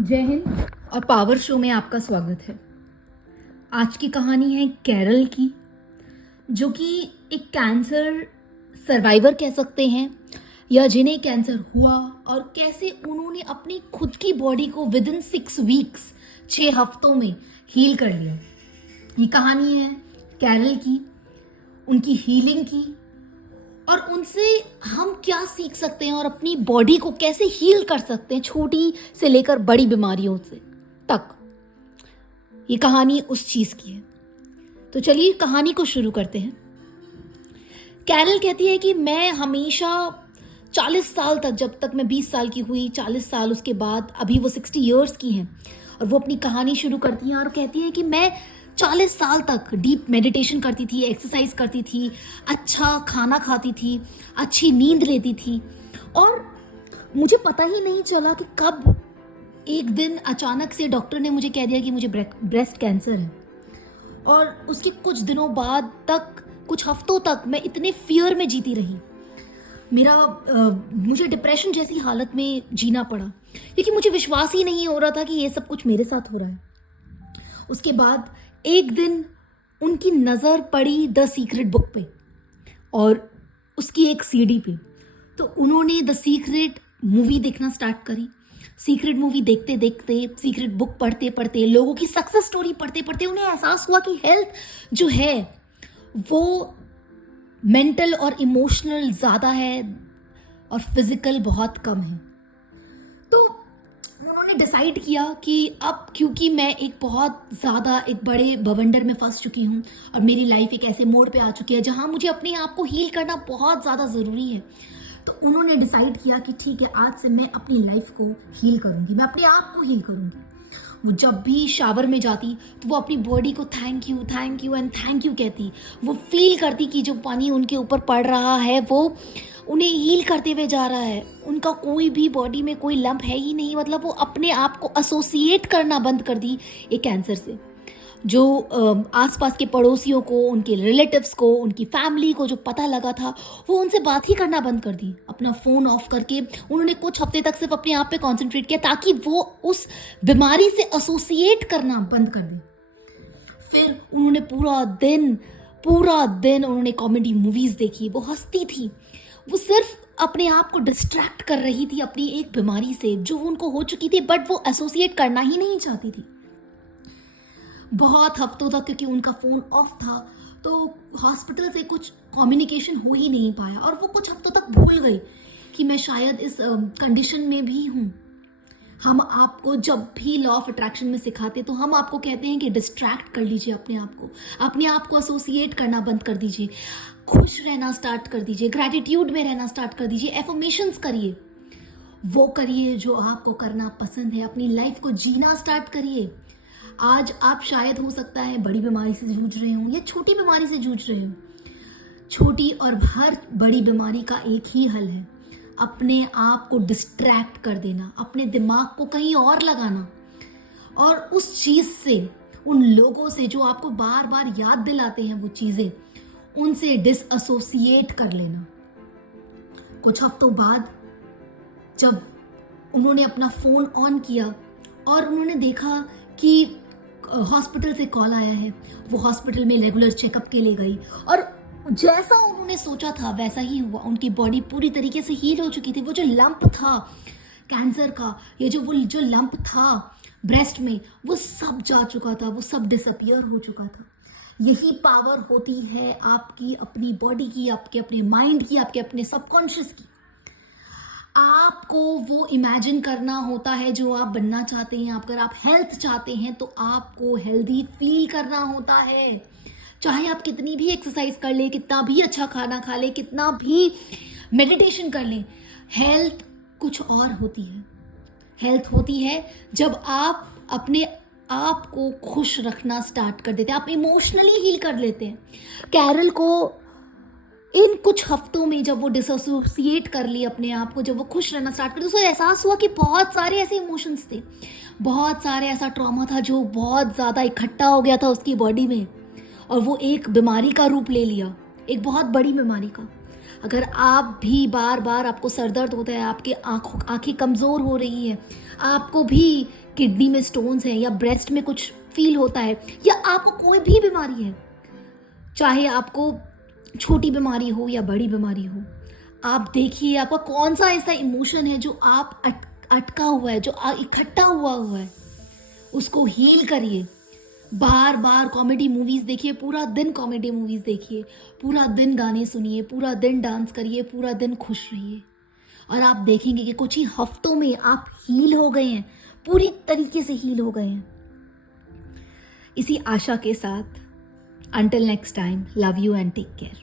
जय हिंद और power show में आपका स्वागत है। आज की कहानी है कैरल की, जो कि एक कैंसर सर्वाइवर कह सकते हैं या जिन्हें कैंसर हुआ और कैसे उन्होंने अपनी खुद की बॉडी को विद इन 6 वीक्स 6 हफ्तों में हील कर लिया। ये कहानी है कैरल की, उनकी हीलिंग की और उनसे हम क्या सीख सकते हैं और अपनी बॉडी को कैसे हील कर सकते हैं छोटी से लेकर बड़ी बीमारियों से तक। ये कहानी उस चीज की है। तो चलिए कहानी को शुरू करते हैं। कैरल कहती है कि मैं हमेशा 40 साल तक, जब तक मैं 20 साल की हुई, 40 साल उसके बाद अभी वो 60 ईयर्स की हैं, और वो अपनी कहानी शुरू करती हैं और कहती हैं कि मैं 40 साल तक डीप मेडिटेशन करती थी, एक्सरसाइज करती थी, अच्छा खाना खाती थी, अच्छी नींद लेती थी और मुझे पता ही नहीं चला कि कब एक दिन अचानक से डॉक्टर ने मुझे कह दिया कि मुझे ब्रेस्ट कैंसर है। और उसके कुछ दिनों बाद तक, कुछ हफ्तों तक मैं इतने फियर में जीती रही। मुझे डिप्रेशन जैसी हालत में जीना पड़ा क्योंकि मुझे विश्वास ही नहीं हो रहा था कि ये सब कुछ मेरे साथ हो रहा है। उसके बाद एक दिन उनकी नज़र पड़ी द सीक्रेट बुक पे और उसकी एक सीडी पे। तो उन्होंने द सीक्रेट मूवी देखना स्टार्ट करी। सीक्रेट मूवी देखते देखते, सीक्रेट बुक पढ़ते पढ़ते, लोगों की सक्सेस स्टोरी पढ़ते पढ़ते उन्हें एहसास हुआ कि हेल्थ जो है वो मेंटल और इमोशनल ज़्यादा है और फिजिकल बहुत कम है। तो उन्होंने डिसाइड किया कि अब क्योंकि मैं एक बहुत ज़्यादा एक बड़े बवंडर में फंस चुकी हूँ और मेरी लाइफ एक ऐसे मोड़ पे आ चुकी है जहाँ मुझे अपने आप को हील करना बहुत ज़्यादा ज़रूरी है। तो उन्होंने डिसाइड किया कि ठीक है, आज से मैं अपनी लाइफ को हील करूँगी, मैं अपने आप को हील करूँगी। वो जब भी शावर में जाती तो वो अपनी बॉडी को thank you and thank you कहती। वो फील करती कि जो पानी उनके ऊपर पड़ रहा है वो उन्हें हील करते हुए जा रहा है। उनका कोई भी बॉडी में कोई लंप है ही नहीं, मतलब वो अपने आप को एसोसिएट करना बंद कर दी एक कैंसर से। जो आसपास के पड़ोसियों को, उनके रिलेटिव्स को, उनकी फैमिली को जो पता लगा था वो उनसे बात ही करना बंद कर दी। अपना फ़ोन ऑफ करके उन्होंने कुछ हफ्ते तक सिर्फ अपने आप पे कॉन्सेंट्रेट किया ताकि वो उस बीमारी से एसोसिएट करना बंद कर दें। फिर उन्होंने पूरा दिन उन्होंने कॉमेडी मूवीज़ देखी। वो हंसती थी, वो सिर्फ अपने आप को डिस्ट्रैक्ट कर रही थी अपनी एक बीमारी से जो उनको हो चुकी थी, बट वो एसोसिएट करना ही नहीं चाहती थी। बहुत हफ्तों तक, क्योंकि उनका फ़ोन ऑफ था तो हॉस्पिटल से कुछ कम्युनिकेशन हो ही नहीं पाया और वो कुछ हफ्तों तक भूल गई कि मैं शायद इस कंडीशन में भी हूँ। हम आपको जब भी लॉ ऑफ अट्रैक्शन में सिखाते तो हम आपको कहते हैं कि डिस्ट्रैक्ट कर लीजिए अपने आप को एसोसिएट करना बंद कर दीजिए, खुश रहना स्टार्ट कर दीजिए, ग्रैटिट्यूड में रहना स्टार्ट कर दीजिए, एफर्मेशंस करिए, वो करिए जो आपको करना पसंद है, अपनी लाइफ को जीना स्टार्ट करिए। आज आप शायद हो सकता है बड़ी बीमारी से जूझ रहे हो या छोटी बीमारी से जूझ रहे हो। छोटी और हर बड़ी बीमारी का एक ही हल है, अपने आप को डिस्ट्रैक्ट कर देना, अपने दिमाग को कहीं और लगाना और उस चीज़ से, उन लोगों से जो आपको बार बार याद दिलाते हैं वो चीज़ें, उनसे डिसएसोसिएट कर लेना। कुछ हफ्तों बाद जब उन्होंने अपना फ़ोन ऑन किया और उन्होंने देखा कि हॉस्पिटल से कॉल आया है, वो हॉस्पिटल में रेगुलर चेकअप के लिए गई और जैसा उन्होंने सोचा था वैसा ही हुआ। उनकी बॉडी पूरी तरीके से हील हो चुकी थी। वो जो लंप था कैंसर का, ये जो लंप था ब्रेस्ट में, वो सब जा चुका था, वो सब डिसअपियर हो चुका था। यही पावर होती है आपकी अपनी बॉडी की, आपके अपने माइंड की, आपके अपने सबकॉन्शियस की। आपको वो इमेजिन करना होता है जो आप बनना चाहते हैं। अगर आप हेल्थ चाहते हैं तो आपको हेल्दी फील करना होता है। चाहे आप कितनी भी एक्सरसाइज कर ले, कितना भी अच्छा खाना खा ले, कितना भी मेडिटेशन कर ले, हेल्थ कुछ और होती है। हेल्थ होती है जब आप अपने आप को खुश रखना स्टार्ट कर देते हैं, आप इमोशनली हील कर लेते हैं। कैरल को इन कुछ हफ्तों में जब वो डिसोसिएट कर ली अपने आप को, जब वो खुश रहना स्टार्ट कर, उसको एहसास हुआ कि बहुत सारे ऐसे इमोशंस थे, बहुत सारे ऐसा ट्रॉमा था जो बहुत ज़्यादा इकट्ठा हो गया था उसकी बॉडी में और वो एक बीमारी का रूप ले लिया, एक बहुत बड़ी बीमारी का। अगर आप भी बार बार आपको सर दर्द होता है, आपके आँखें कमज़ोर हो रही है, आपको भी किडनी में स्टोन्स हैं या ब्रेस्ट में कुछ फील होता है या आपको कोई भी बीमारी है, चाहे आपको छोटी बीमारी हो या बड़ी बीमारी हो, आप देखिए आपका कौन सा ऐसा इमोशन है जो आप अटका हुआ है, जो इकट्ठा हुआ है, उसको हील करिए। बार बार कॉमेडी मूवीज़ देखिए, पूरा दिन कॉमेडी मूवीज़ देखिए, पूरा दिन गाने सुनिए, पूरा दिन डांस करिए, पूरा दिन खुश रहिए, और आप देखेंगे कि कुछ ही हफ्तों में आप हील हो गए हैं, पूरी तरीके से हील हो गए हैं। इसी आशा के साथ, until next time, love you and take care.